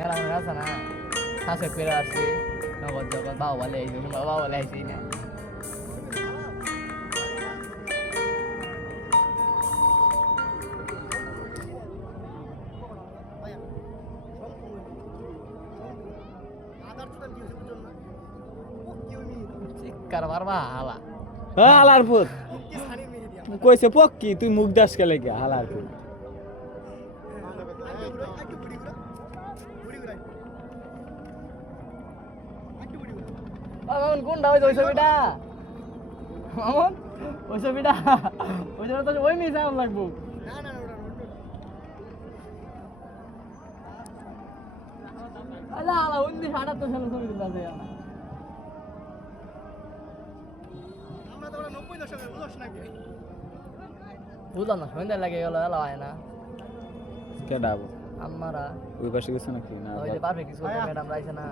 মেলা মনে আছে না হাসে করে আসছি নগদ জগৎ বাবা বলে এই জন্য বাবা বলে আইসি না চিৎকার মারবা হালা হালার পুত কইছে পক্কি তুই মুখ দাস কে লাগে হালার পুত মামন কোনটা ওই ছবিটা মামন ওই ছবিটা তো ওই মিশা লাগবো আলা আলা 1978 সালে ছবি তুলা যায় আমরা তো 90 দশকের বুঝছ নাকি বুঝলাম না সন্ধ্যা লাগে গেল এলা হয় না কেডাবো আমারা ওই পাশে গেছ নাকি না ওই যে পারফেক্ট স্কুল ম্যাডাম রাইছে না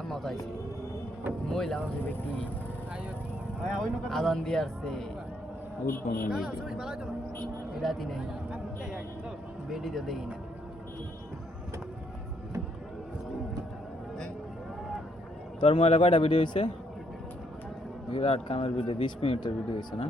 আম্মা তো আইছে মহিলা মানুষ ব্যক্তি আদান দিয়ে আসছে উঠবো না রাতি নেই বেডি তো দেখি না তোর মোবাইলে কয়টা ভিডিও হয়েছে বিরাট কামের ভিডিও 20 মিনিটের ভিডিও হয়েছে না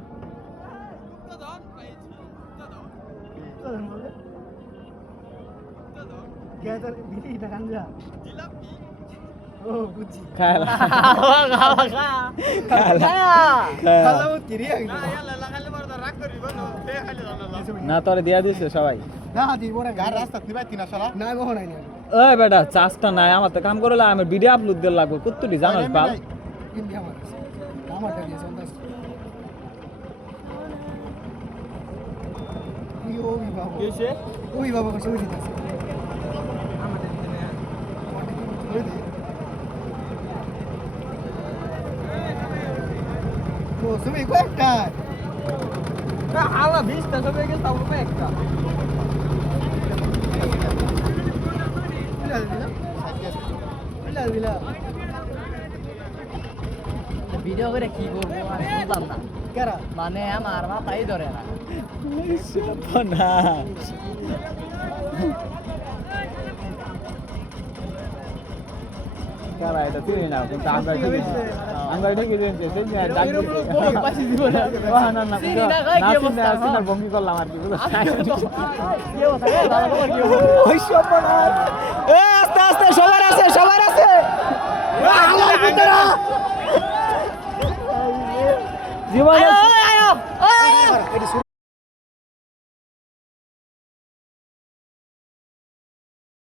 না তোরে দিয়া দিছে সবাই ওই বেটা চাষটা নাই আমার তো কাম করলে আমার ভিডিও আপলোড দিয়ে লাগবে কতটি জানাস বাল তুমি কয়েকটা হাওয়া 20টা সবাই গেছে তাও কয়েকটা ভিডিও করে কি করবো আমি বুঝলাম না মানে আমার মাথাই ধরে না না কারা এটা চিনি না কিন্তু আমরা এটা কি জানতে সেই ডাক দিতে পাশে দিব না না না না বঙ্গি করলাম আর কি বুঝছ কি হবে ভালো খবর কি হবে ওই সব না এ আস্তে আস্তে সবার আছে জীবনে